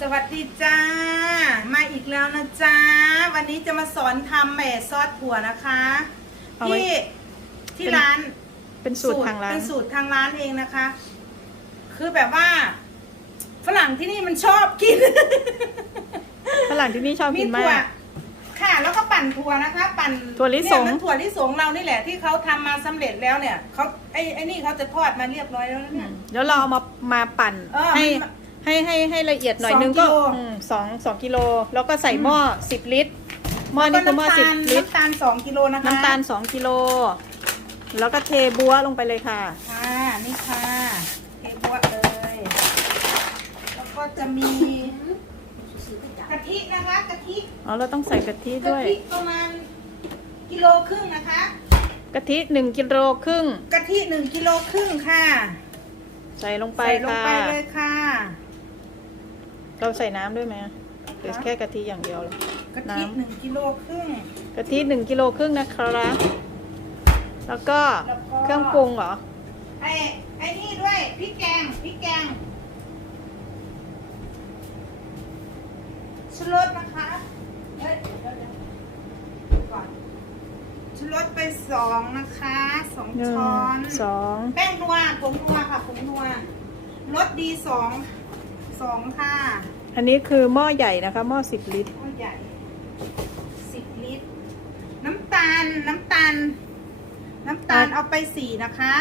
สวัสดีจ้า มาอีกแล้วนะจ้า วันนี้จะมาสอนทำแหม่ซอสถั่วนะคะเอาไว้ ที่ที่เป็นร้านเป็นสูตรทางร้าน เป็นสูตรทางร้านเองนะคะ คือแบบว่า ฝรั่งที่นี่มันชอบกิน ฝรั่งที่นี่ชอบกินถั่มาวกค่ะ แล้วก็ปั่นถั่วนะคะ ปั่นถั่วลิสง เนี่ยมันถั่วลิสงเรานี่แหละที่เขาทำมาสำเร็จแล้วเนี่ยเขาไอ้ไอ้นี่เขาจะทอดมาเรียบร้อยแล้วนะเนี่ยเดี๋ยวเราเอามามาปั่นเออให้มัน ให้ให้ให้ละเอียดหน่อยสองนึงก็กิโล อืมสองสองกิโล แล้วก็ใส่หม้อสิบลิตร หม้อนี่คือหม้อน้ำสิบตาลลิตร น้ำตาลสองกิโลนะคะน้ำตาลสองกิโล แล้วก็เทบัวลงไปเลยค่ะ ค่ะนี่ค่ะเทบัวเลย แล้วก็จะมีกะทินะคะกะทิอ๋อ เราต้องใส่กะทิกะด้วย ทิประมาณกิโลครึ่งนะคะ กะทิหนึ่งกิโลครึ่ง กะทิหนึ่งกิโลครึ่งค่ะ ใส่ลงไปใส่ลงค่ะ ไปเลยค่ะ เราใส่น้ำด้วยไหมหรือแค่กะทิอย่างเดียวเลยกะทิน้ำ หนึ่งกิโลครึ่ง กะทิหนึ่งกิโลครึ่งนะครับ แล้วก็แล้วก็ เครื่องปรุงเหรอ ไอ้ไอ้นี่ด้วยพริกแกงพริกแกงชูรสนะคะเอ้ยเดี๋ยวเดี๋ยวก่อนชูรสไปสองนะคะสองหนึ่งช้อน สอง แป้งนัวผงนัวค่ะผงนัวรสดีสอง สองค่ะอันนี้คือหม้อใหญ่นะคะ หม้อสิบลิตร หม้อใหญ่สิบลิตร น้ำตาลน้ำตาล น้ำตาลอะเอาไปสี่นะคะ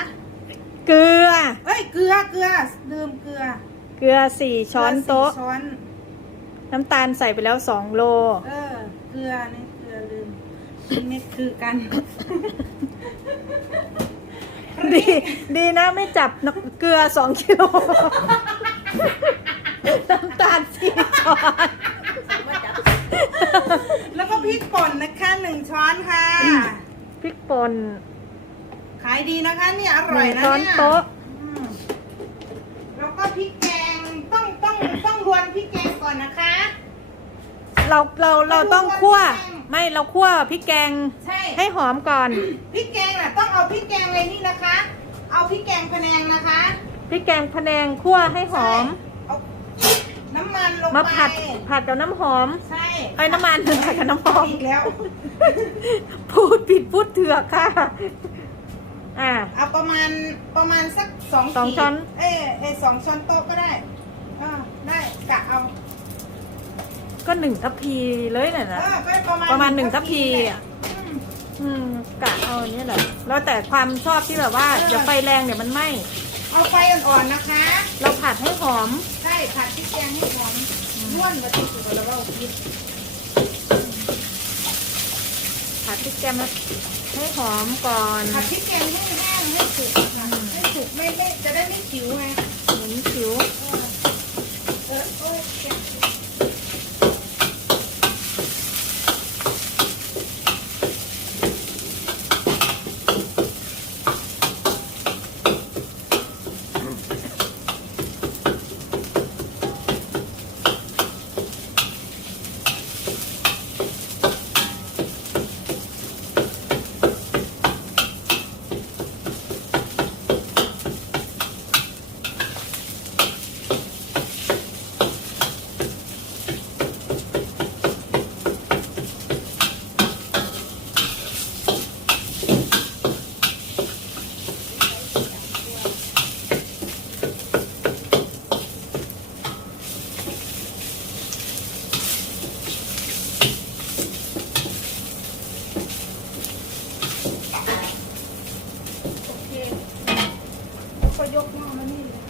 เกลือ เอ้ยเกลือเกลือลืมเกลือเกลือสี่ช้อนโต๊ะ เกลือสี่ช้อน น้ำตาลใส่ไปแล้วสองโล เออเกลือนี่เกลือลืมเป็นเม็ดคือกัน ดี ดีนะไม่จับนกเกลือสองกิโลน้ำตาลสี่ช้อนแล้วก็พริกป่นนะคะหนึ่งช้อนค่ะ พริกป่นขายดีนะคะเนี่ยอหร่อยนึ่งนะช้อนเนี่ยโต๊ะ อืมแล้วก็พริกแกงต้องต้องต้องรวนพริกแกงก่อนนะคะ เราเราเราต้องคั่ว ไม่เราคั่วพริกแกงใช่ ให้หอมก่อนพริกแกงน่ะต้องเอาพริกแกงเลยนี่นะคะ เอาพริกแกงพะแนงนะคะ พริกแกงพะแนงคั่วให้หอม ใช่เอา น้ำมันลงไปมาผัดผัดกับน้ำหอม ใช่ไอ้ยน้ำมันผัดกับน้ำหอม อีกแล้ว พูดผิดพูดเถือกค่ะ อ่า เอาประมาณประมาณสักสองสองขีดช้อน เอ้ยเอ้ยสองช้อนโต๊ะก็ได้อ่าได้กะเอาก็หนึ่งทัพพีเลยน่ะเอนะอก็ประมาณประมาณหนึ่งทัพพีแหละอะ อืม อืมกะเอาอันนี้แหละแล้วแต่ความชอบที่แบบว่าเอออย่าไฟแรงเดี๋ยวมันไหม้เอาไฟอ่อนๆนะคะ เราผัดให้หอม ใช่ผัดพริกแกงให้หอม ม้วนมาที่สุดแล้วก็เอาพริกผัดพริกแกงให้หอมก่อน ผัดพริกแกงให้แห้งให้สุกค่ะให้สุกไม่ไม่จะได้ไม่ขิวไง หมุนผิว เออโอ้ยเจ็บ โอเคแล้วก็ยกหม้อมานี่เลย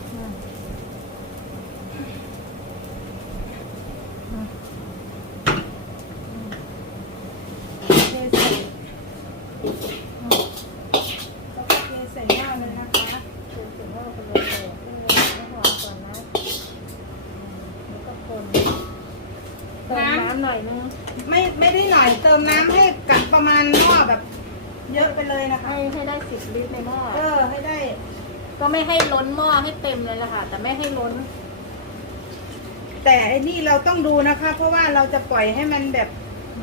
เทใส่แล้วก็เท ใส่หม้อเลยนะคะเสร็จแล้วก็เลยให้หอมก่อนนะแล้วก็คนเติมน้ำหน่อยนึงไม่ไม่ได้หน่อยเติมน้ำให้กับประมาณหม้อแบบ เยอะไปเลยนะคะให้ให้ได้สิบลิตรในหม้อเออให้ได้ ก็ไม่ให้ล้นหม้อให้เต็มเลยละค่ะ แต่ไม่ให้ล้น แต่ไอ้นี่เราต้องดูนะคะ เพราะว่าเราจะปล่อยให้มันแบบ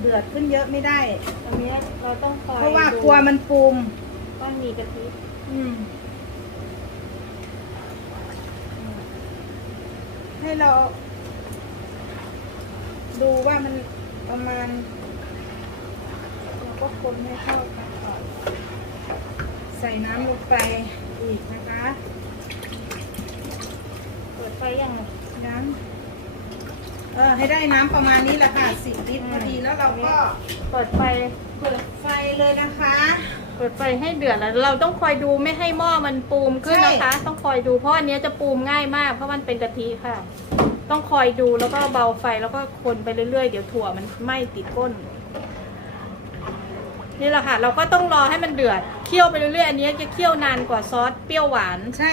เดือดขึ้นเยอะไม่ได้ อันเนี้ยเราต้องคอยเพราะว่าดูกลัวมันปูมว่ามีกะทิอืม ให้เรา ดูว่ามันประมาณ เราก็คนให้เข้ากันก่อน ใส่น้ำลงไปอีกนะคะ เปิดไฟยังไง น้ำ เออให้ได้น้ำประมาณนี้แหละค่ะสี่ลิตรพอดีแล้วเราก็เปิดไฟ เปิดไฟเลยนะคะ เปิดไฟให้เดือดแล้ว เราต้องคอยดูไม่ให้หม้อมันปูมขึ้นนะคะ ต้องคอยดูเพราะอันเนี้ยจะปูมง่ายมาก เพราะมันเป็นกะทิค่ะ ต้องคอยดูแล้วก็เบาไฟแล้วก็คนไปเรื่อยๆ เดี๋ยวถั่วมันไหม้ติดก้น นี่แหละค่ะ เราก็ต้องรอให้มันเดือด เคี่ยวไปเรื่อยๆ อันเนี้ยจะเคี่ยวนานกว่าซอสเปรี้ยวหวาน ใช่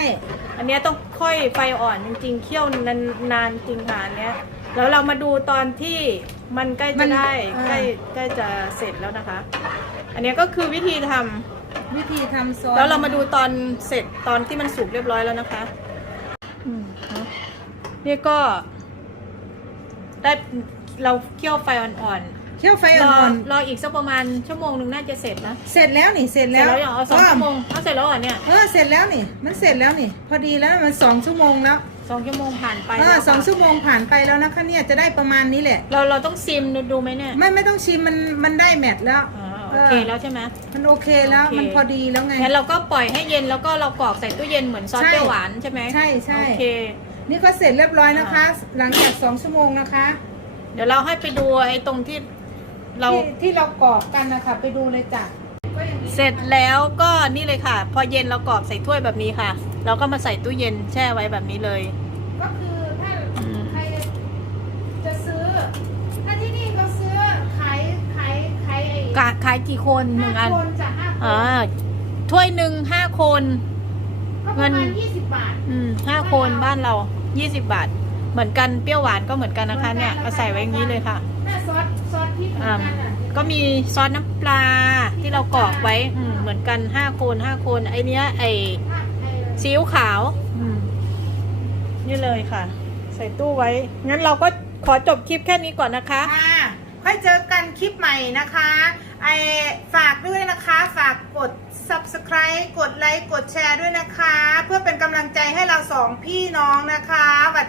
อันเนี้ยต้อง ค่อยไฟอ่อนจริงๆเคี่ยวนานนานจริงค่ะอันเนี้ยแล้วเรามาดูตอนที่มันใกล้จะได้ใกล้ใกล้จะเสร็จแล้วนะคะ อันเนี้ยก็คือวิธีทำวิธีทำซอสแล้วเรามาดูตอนเสร็จตอนที่มันสุกเรียบร้อยแล้วนะคะอืมเนอะนี่ก็ ได้เราเคี่ยวไฟอ่อน เคี่ยวไฟๆรออ่อนรออีกสักประมาณชั่วโมงหนึ่งน่าจะเสร็จนะๆเสร็จแล้วนี่เสร็จเสร็แล้จวแล้วอย่างเอาสองชั่วโมงเอาเสร็จแล้วเหรอเนี่ยเออเสร็จแล้วนี่ มันเสร็จแล้วนี่ พอดีแล้วมันสองชั่วโมงแล้วสองชั่วโมงผ่านไปเออแล้วสองค่ะชั่วโมงผ่านไปแล้วนะคะเนี่ยจะได้ประมาณนี้แหละ เราเราต้องซิมดูไหมเนี่ยไม่ไม่ต้องชิมมันมันได้แมทแล้วอ๋อโอเคแล้วใช่ไหม มันโอเคแล้วโอเค มันพอดีแล้วไง งั้นเราก็ปล่อยให้เย็นแล้วก็เรากรอกใส่ตู้เย็นเหมือนซอสใช่เปรี้ยวหวานใช่ไหมใช่ใช่ โอเค นี่ก็เสร็จเรียบร้อยนะคะ หลังจากสองชั่วโมงนะคะ เดี๋ยวเราให้ไปดูไอ้ตรงที่ เรา ที่ที่เรากรอกกันนะคะไปดูเลยจ้ะเสร็จแล้วก็นี่เลยค่ะ พอเย็นเรากรอกใส่ถ้วยแบบนี้ค่ะ เราก็มาใส่ตู้เย็นแช่ไว้แบบนี้เลย ก็คือถ้าอืม ใครจะซื้อ ถ้าที่นี่เขาซื้อขายขายขายไอ้กะขายกี่คนหนึ่งอัห้านคนจะห้าคอ่านถ้วยหนึ่งห้าคน ก็ประมาณยี่สิบบาท อืมห้าคนบ้านเรายี่สิบบาท เหมือนกันเปรี้ยวหวานก็เหมือนกันนะคะ เนี่ยเอาใส่ไว้อย่างนี้เลยค่ะ กเหมือนอ่ากันอะก็มีซอสน้ำปลาที่เรากรอกไว้อืมเหมือนกันห้าคนห้าคน ไอเนี้ย ไอถ้าไอ้ซีอิ๊วขาวอืมนี่เลยค่ะ ใส่ตู้ไว้ งั้นเราก็ขอจบคลิปแค่นี้ก่อนนะคะค่ะค่อยเจอกันคลิปใหม่นะคะ ไอฝากด้วยนะคะ ฝากกด subscribe กดไลค์ กดแชร์ด้วยนะคะ เพื่อเป็นกำลังใจให้เราสองพี่น้องนะคะสวัส